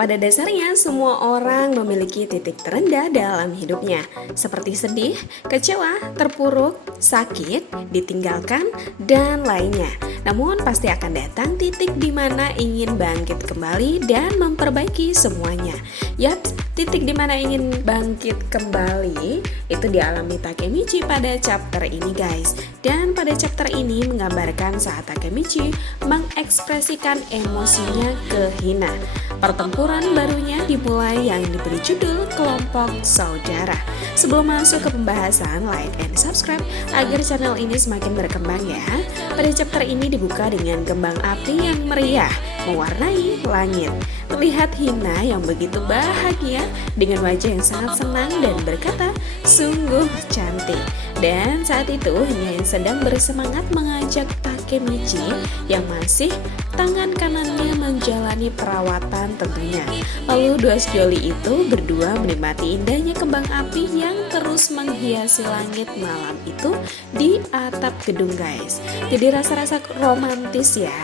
Pada dasarnya, semua orang memiliki titik terendah dalam hidupnya, seperti sedih, kecewa, terpuruk, sakit, ditinggalkan, dan lainnya. Namun, pasti akan datang titik di mana ingin bangkit kembali dan memperbaiki semuanya. Yaps, titik di mana ingin bangkit kembali itu dialami Takemichi pada chapter ini, guys. Dan pada chapter ini menggambarkan saat Takemichi mengekspresikan emosinya ke Hina. Pertempuran barunya dimulai yang diberi judul Kelompok Saudara. Sebelum masuk ke pembahasan, like and subscribe agar channel ini semakin berkembang ya. Pada chapter ini dibuka dengan kembang api yang meriah mewarnai langit. Terlihat Hina yang begitu bahagia dengan wajah yang sangat senang dan berkata, sungguh cantik. Dan saat itu Hina yang sedang bersemangat mengajak Takemichi yang masih tangan kanannya menjalani perawatan tentunya. Lalu dua sejoli itu berdua menikmati indahnya kembang api yang terus menghiasi langit malam itu di atap gedung, guys. Jadi rasa-rasa romantis ya.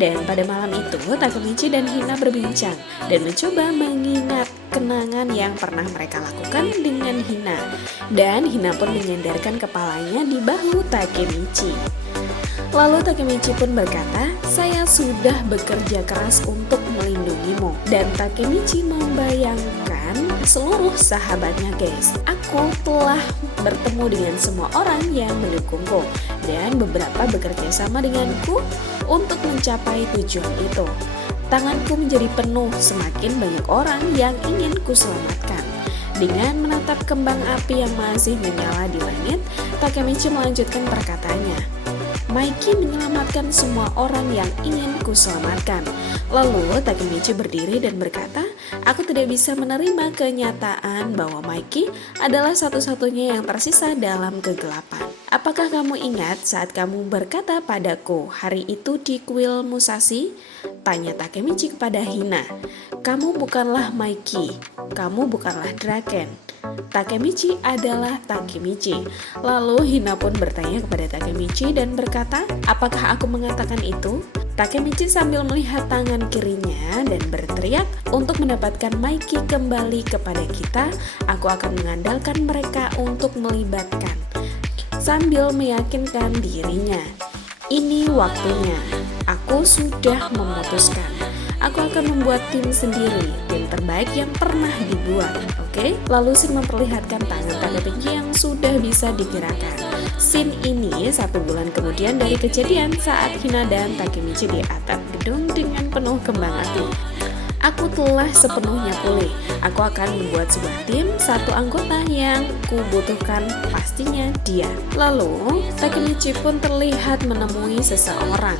Dan pada malam itu Takemichi dan Hina berbincang dan mencoba mengingat kenangan yang pernah mereka lakukan dengan Hina. Dan Hina pun menyandarkan kepalanya di bahu Takemichi. Lalu Takemichi pun berkata, saya sudah bekerja keras untuk melindungimu. Dan Takemichi membayangkan seluruh sahabatnya, guys. Aku telah bertemu dengan semua orang yang mendukungku. Dan beberapa bekerja sama denganku untuk mencapai tujuan itu. Tanganku menjadi penuh, semakin banyak orang yang ingin kuselamatkan. Dengan menatap kembang api yang masih menyala di langit, Takemichi melanjutkan perkataannya. Mikey menyelamatkan semua orang yang ingin kuselamatkan. Lalu Takemichi berdiri dan berkata, aku tidak bisa menerima kenyataan bahwa Mikey adalah satu-satunya yang tersisa dalam kegelapan. Apakah kamu ingat saat kamu berkata padaku hari itu di kuil Musashi? Tanya Takemichi kepada Hina. Kamu bukanlah Mikey, kamu bukanlah Draken. Takemichi adalah Takemichi. Lalu Hina pun bertanya kepada Takemichi dan berkata, apakah aku mengatakan itu? Takemichi sambil melihat tangan kirinya dan berteriak, untuk mendapatkan Mikey kembali kepada kita, aku akan mengandalkan mereka untuk melibatkan. Sambil meyakinkan dirinya, ini waktunya, aku sudah memutuskan. Aku akan membuat tim sendiri, tim terbaik yang pernah dibuat, oke? Lalu Shin memperlihatkan tangan Takemichi yang sudah bisa digerakkan. Scene ini 1 bulan kemudian dari kejadian saat Hina dan Takemichi di atap gedung dengan penuh kembang api. Aku telah sepenuhnya pulih. Aku akan membuat sebuah tim, 1 anggota yang kubutuhkan pastinya dia. Lalu Takemichi pun terlihat menemui seseorang.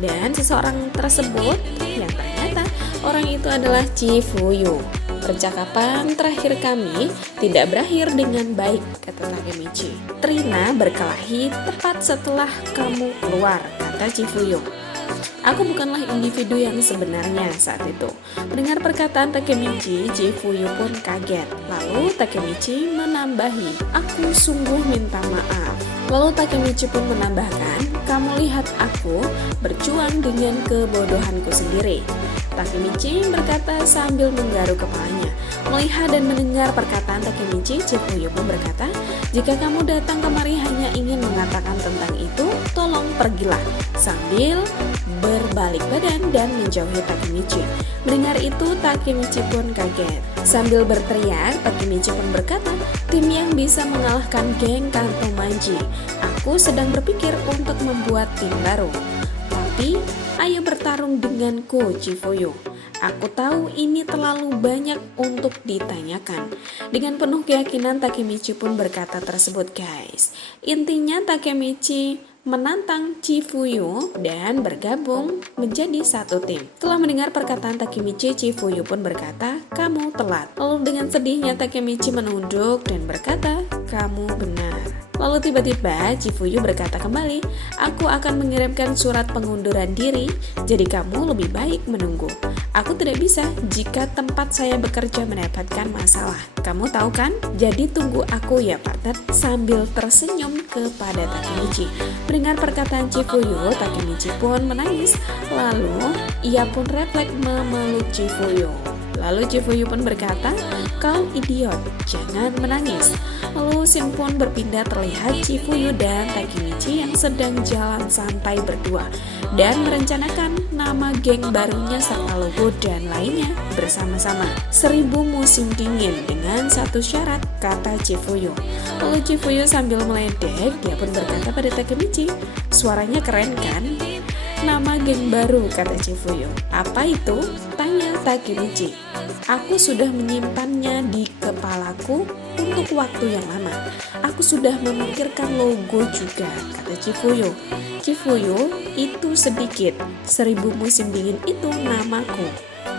Dan seseorang tersebut yang ternyata orang itu adalah Chifuyu. Percakapan terakhir kami tidak berakhir dengan baik, kata Takemichi. Trina berkelahi tepat setelah kamu keluar, kata Chifuyu. Aku bukanlah individu yang sebenarnya saat itu. Mendengar perkataan Takemichi, Chifuyu pun kaget. Lalu Takemichi menambahi, aku sungguh minta maaf. Lalu Takemichi pun menambahkan, kamu lihat aku berjuang dengan kebodohanku sendiri. Takemichi berkata sambil menggaruk kepalanya. Melihat dan mendengar perkataan Takemichi, Chifuyu pun berkata, jika kamu datang kemari hanya ingin mengatakan tentang itu, tolong pergilah. Sambil berbalik badan dan menjauhi Takemichi. Mendengar itu, Takemichi pun kaget. Sambil berteriak, Takemichi pun berkata, tim yang bisa mengalahkan geng Kanto Manji. Aku sedang berpikir untuk membuat tim baru. Tapi, ayo bertarung denganku, Chifuyu. Aku tahu ini terlalu banyak untuk ditanyakan. Dengan penuh keyakinan, Takemichi pun berkata tersebut, guys. Intinya Takemichi menantang Chifuyu dan bergabung menjadi 1 tim. Setelah mendengar perkataan Takemichi, Chifuyu pun berkata, kamu telat. Lalu dengan sedihnya Takemichi menunduk dan berkata, kamu benar. Lalu tiba-tiba Chifuyu berkata kembali, aku akan mengirimkan surat pengunduran diri, jadi kamu lebih baik menunggu. Aku tidak bisa jika tempat saya bekerja mendapatkan masalah. Kamu tahu kan? Jadi tunggu aku ya partner, sambil tersenyum kepada Takemichi. Mendengar perkataan Chifuyu, Takemichi pun menangis. Lalu ia pun refleks memeluk Chifuyu. Lalu Chifuyu pun berkata, "Kau idiot, jangan menangis." Lalu Shin pun berpindah terlihat Chifuyu dan Takemichi yang sedang jalan santai berdua dan merencanakan nama geng barunya serta logo dan lainnya bersama-sama. 1000 musim dingin dengan satu syarat, kata Chifuyu. Lalu Chifuyu sambil meledek, dia pun berkata pada Takemichi, "Suaranya keren kan?" "Nama geng baru," kata Chifuyu. "Apa itu?" tanya Takemichi. "Aku sudah menyimpannya di kepalaku untuk waktu yang lama. Aku sudah memikirkan logo juga," kata Chifuyu. "Chifuyu, itu sedikit. 1000 musim dingin itu namaku."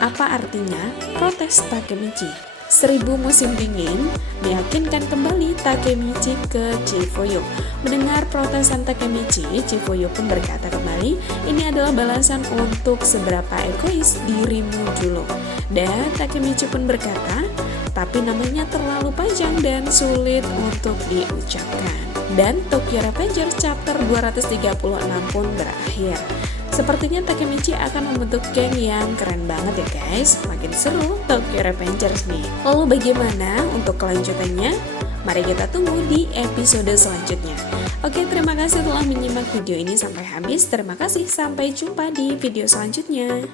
"Apa artinya?" protes Takemichi. 1000 musim dingin meyakinkan kembali Takemichi ke Chifuyu. Mendengar protesan Takemichi, Chifuyu pun berkata kembali, "Ini adalah balasan untuk seberapa egois dirimu dulu." Dan Takemichi pun berkata, "Tapi namanya terlalu panjang dan sulit untuk diucapkan." Dan Tokyo Revengers chapter 236 pun berakhir. Sepertinya Takemichi akan membentuk geng yang keren banget ya guys. Makin seru Tokyo Revengers nih. Lalu bagaimana untuk kelanjutannya? Mari kita tunggu di episode selanjutnya. Oke, terima kasih telah menyimak video ini sampai habis. Terima kasih, sampai jumpa di video selanjutnya.